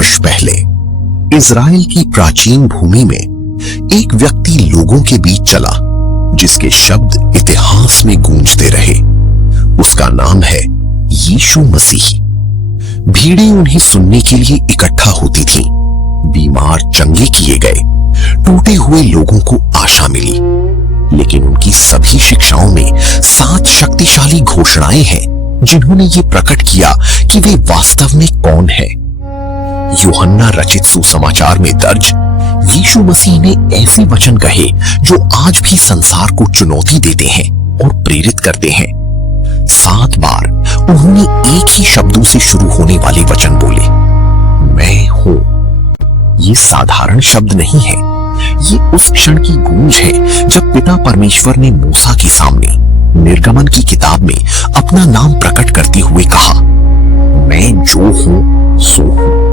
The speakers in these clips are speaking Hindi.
वर्ष पहले इज़राइल की प्राचीन भूमि में एक व्यक्ति लोगों के बीच चला जिसके शब्द इतिहास में गूंजते रहे। उसका नाम है यीशु मसीह। भीड़ें उन्हें सुनने के लिए इकट्ठा होती थीं। बीमार चंगे किए गए, टूटे हुए लोगों को आशा मिली। लेकिन उनकी सभी शिक्षाओं में 7 शक्तिशाली घोषणाएं हैं जिन्होंने ये प्रकट किया कि वे वास्तव में कौन है। यूहन्ना रचित सुसमाचार में दर्ज यीशु मसीह ने ऐसे वचन कहे जो आज भी संसार को चुनौती देते हैं और प्रेरित करते हैं। 7 बार उन्होंने एक ही शब्दों से शुरू होने वाले वचन बोले, मैं हूं। ये साधारण शब्द नहीं है, ये उस क्षण की गूंज है जब पिता परमेश्वर ने मूसा के सामने निर्गमन की किताब में अपना नाम प्रकट करते हुए कहा, मैं जो हूं सो हूं।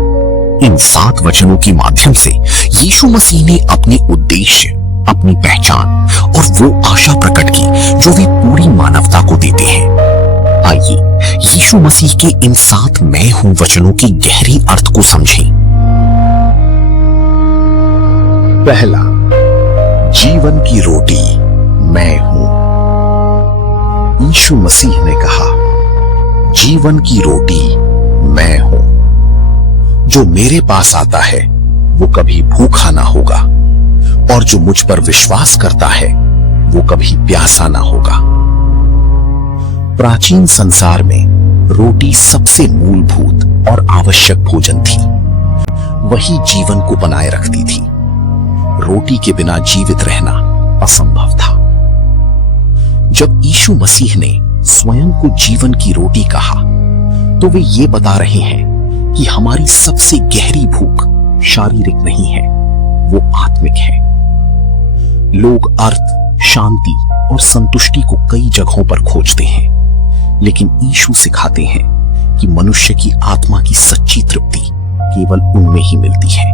इन 7 वचनों के माध्यम से यीशु मसीह ने अपने उद्देश्य, अपनी पहचान और वो आशा प्रकट की जो वे पूरी मानवता को देते हैं। आइए यीशु मसीह के इन 7 मैं हूं वचनों के गहरी अर्थ को समझें। पहला, जीवन की रोटी मैं हूं। यीशु मसीह ने कहा, जीवन की रोटी मैं हूं। जो मेरे पास आता है वो कभी भूखा ना होगा और जो मुझ पर विश्वास करता है वो कभी प्यासा ना होगा। प्राचीन संसार में रोटी सबसे मूलभूत और आवश्यक भोजन थी। वही जीवन को बनाए रखती थी। रोटी के बिना जीवित रहना असंभव था। जब यीशु मसीह ने स्वयं को जीवन की रोटी कहा तो वे ये बता रहे हैं कि हमारी सबसे गहरी भूख शारीरिक नहीं है, वो आत्मिक है। लोग अर्थ, शांति और संतुष्टि को कई जगहों पर खोजते हैं, लेकिन यीशु सिखाते हैं कि मनुष्य की आत्मा की सच्ची तृप्ति केवल उनमें ही मिलती है।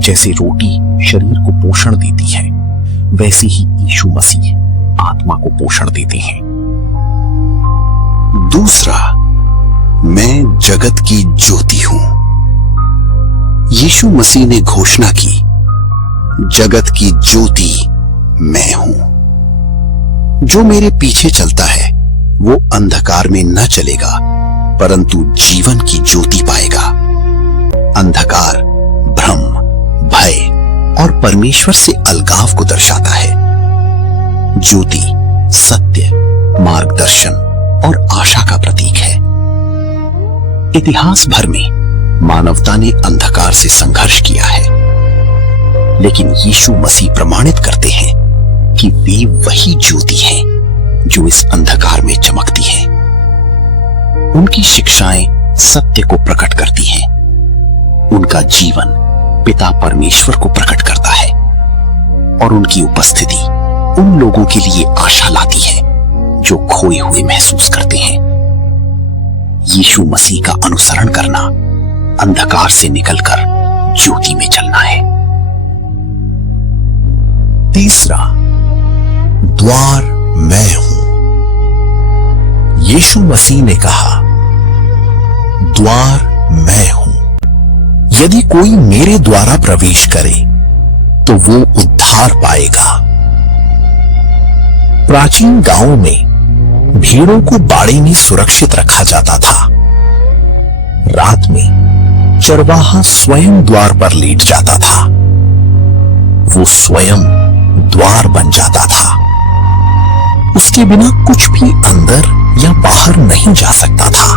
जैसे रोटी शरीर को पोषण देती है, वैसे ही यीशु मसीह आत्मा को पोषण देते हैं। दूसरा, मैं जगत की ज्योति हूं। यीशु मसीह ने घोषणा की, जगत की ज्योति मैं हूं। जो मेरे पीछे चलता है वो अंधकार में न चलेगा परंतु जीवन की ज्योति पाएगा। अंधकार भ्रम, भय और परमेश्वर से अलगाव को दर्शाता है। ज्योति सत्य, मार्गदर्शन और आशा का प्रतीक है। इतिहास भर में मानवता ने अंधकार से संघर्ष किया है, लेकिन यीशु मसीह प्रमाणित करते हैं कि वे वही ज्योति हैं जो इस अंधकार में चमकती है। उनकी शिक्षाएं सत्य को प्रकट करती हैं। उनका जीवन पिता परमेश्वर को प्रकट करता है और उनकी उपस्थिति उन लोगों के लिए आशा लाती है जो खोए हुए महसूस करते हैं। यीशु मसीह का अनुसरण करना अंधकार से निकलकर ज्योति में चलना है। तीसरा, द्वार मैं हूं। यीशु मसीह ने कहा, द्वार मैं हूं। यदि कोई मेरे द्वारा प्रवेश करे तो वो उद्धार पाएगा। प्राचीन गांवों में भीड़ों को बाड़े में सुरक्षित रखा जाता था। रात में चरवाहा स्वयं द्वार पर लेट जाता था। वो स्वयं द्वार बन जाता था। उसके बिना कुछ भी अंदर या बाहर नहीं जा सकता था।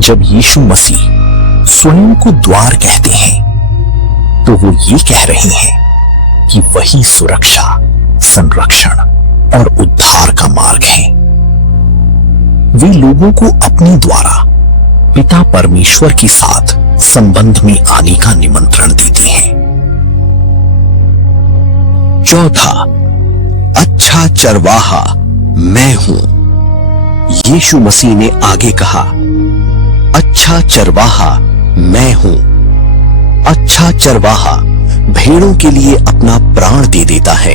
जब यीशु मसीह स्वयं को द्वार कहते हैं तो वो ये कह रहे हैं कि वही सुरक्षा, संरक्षण और उद्धार का मार्ग है। वे लोगों को अपने द्वारा पिता परमेश्वर के साथ संबंध में आने का निमंत्रण देते हैं। चौथा, अच्छा चरवाहा मैं हूं। यीशु मसीह ने आगे कहा, अच्छा चरवाहा मैं हूं। अच्छा चरवाहा भेड़ों के लिए अपना प्राण दे देता है।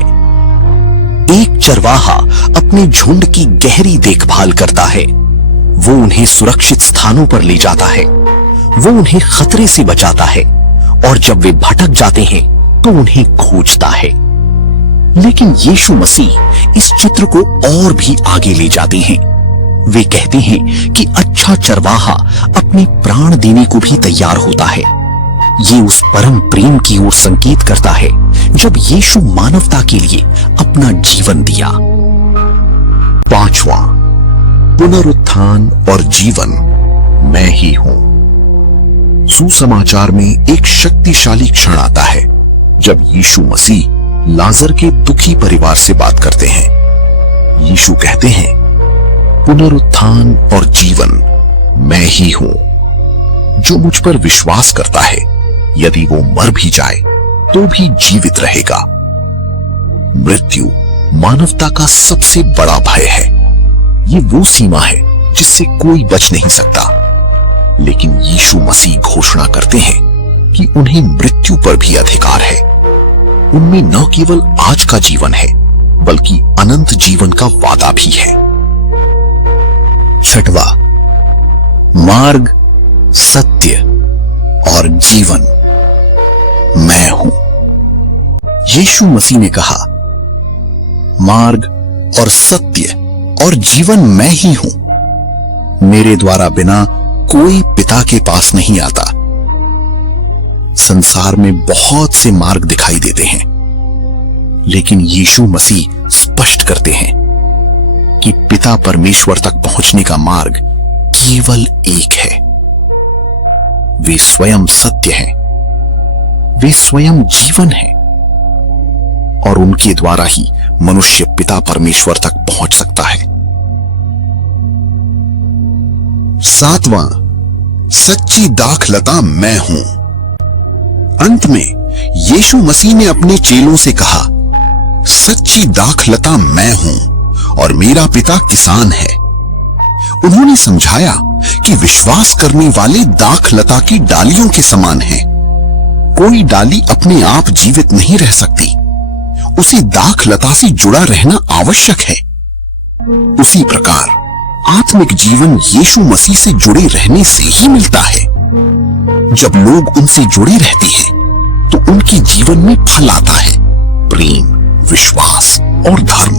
एक चरवाहा अपने झुंड की गहरी देखभाल करता है। वो उन्हें सुरक्षित स्थानों पर ले जाता है। वो उन्हें खतरे से बचाता है और जब वे भटक जाते हैं तो उन्हें खोजता है। लेकिन यीशु मसीह इस चित्र को और भी आगे ले जाते हैं। वे कहते हैं कि अच्छा चरवाहा अपने प्राण देने को भी तैयार होता है। ये उस परम प्रेम की ओर संकेत करता है जब यीशु मानवता के लिए अपना जीवन दिया। पांचवा, पुनरुत्थान और जीवन मैं ही हूं। सुसमाचार में एक शक्तिशाली क्षण आता है जब यीशु मसीह लाजर के दुखी परिवार से बात करते हैं। यीशु कहते हैं, पुनरुत्थान और जीवन मैं ही हूं। जो मुझ पर विश्वास करता है, यदि वो मर भी जाए तो भी जीवित रहेगा। मृत्यु मानवता का सबसे बड़ा भय है। ये वो सीमा है जिससे कोई बच नहीं सकता। लेकिन यीशु मसीह घोषणा करते हैं कि उन्हें मृत्यु पर भी अधिकार है। उनमें न केवल आज का जीवन है बल्कि अनंत जीवन का वादा भी है। छठवा, मार्ग, सत्य और जीवन मैं हूं। यीशु मसीह ने कहा, मार्ग और सत्य और जीवन मैं ही हूं। मेरे द्वारा बिना कोई पिता के पास नहीं आता। संसार में बहुत से मार्ग दिखाई देते हैं, लेकिन यीशु मसीह स्पष्ट करते हैं कि पिता परमेश्वर तक पहुंचने का मार्ग केवल एक है। वे स्वयं सत्य हैं, वे स्वयं जीवन हैं और उनके द्वारा ही मनुष्य पिता परमेश्वर तक पहुंच सकता है। सातवां, सच्ची दाखलता मैं हूं। अंत में यीशु मसीह ने अपने चेलों से कहा, सच्ची दाखलता मैं हूं और मेरा पिता किसान है। उन्होंने समझाया कि विश्वास करने वाले दाखलता की डालियों के समान हैं। कोई डाली अपने आप जीवित नहीं रह सकती, उसे दाखलता से जुड़ा रहना आवश्यक है। उसी प्रकार आत्मिक जीवन यीशु मसीह से जुड़े रहने से ही मिलता है। जब लोग उनसे जुड़े रहते हैं तो उनके जीवन में फल आता है, प्रेम, विश्वास और धर्म।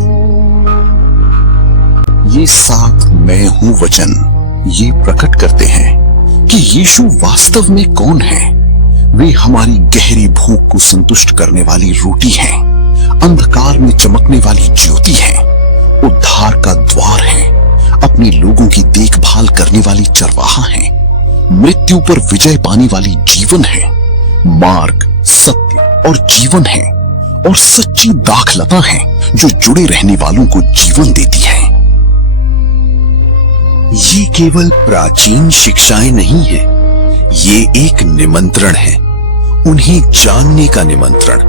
ये 7 मैं हूं वचन ये प्रकट करते हैं कि यीशु वास्तव में कौन है। वे हमारी गहरी भूख को संतुष्ट करने वाली रोटी हैं, अंधकार में चमकने वाली ज्योति है, उद्धार का द्वार है, अपने लोगों की देखभाल करने वाली चरवाहा है, मृत्यु पर विजय पाने वाली जीवन है, मार्ग, सत्य और जीवन है और सच्ची दाखलता है जो जुड़े रहने वालों को जीवन देती है। ये केवल प्राचीन शिक्षाएं नहीं है, ये एक निमंत्रण है, उन्हें जानने का निमंत्रण,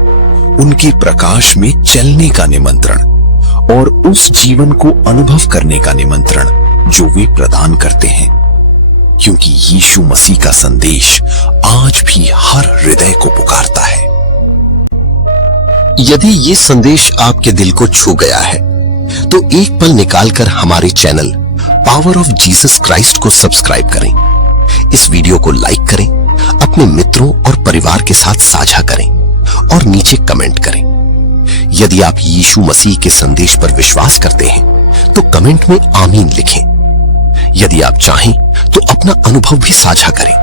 उनके प्रकाश में चलने का निमंत्रण और उस जीवन को अनुभव करने का निमंत्रण जो वे प्रदान करते हैं। क्योंकि यीशु मसीह का संदेश आज भी हर हृदय को पुकारता है। यदि ये संदेश आपके दिल को छू गया है तो एक पल निकालकर हमारे channel power of Jesus Christ को सब्सक्राइब करें, इस वीडियो को लाइक करें, अपने मित्रों और परिवार के साथ साझा करें और नीचे कमेंट करें। यदि आप यीशु मसीह के संदेश पर विश्वास करते हैं तो कमेंट में आमीन लिखें। यदि आप चाहें तो अपना अनुभव भी साझा करें,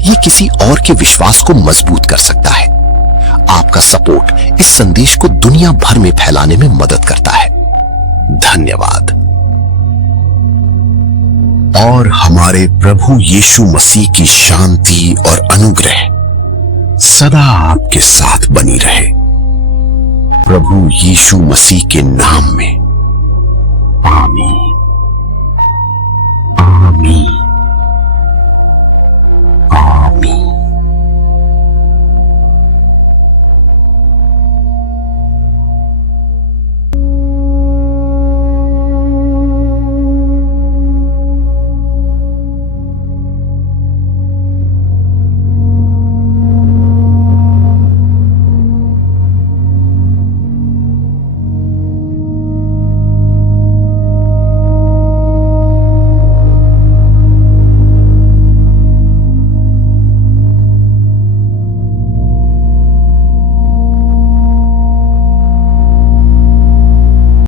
यह किसी और के विश्वास को मजबूत कर सकता है। आपका सपोर्ट इस संदेश को दुनिया भर में फैलाने में मदद करता है। धन्यवाद। और हमारे प्रभु यीशु मसीह की शांति और अनुग्रह सदा आपके साथ बनी रहे। प्रभु यीशु मसीह के नाम में आमीन, आमीन, आमीन।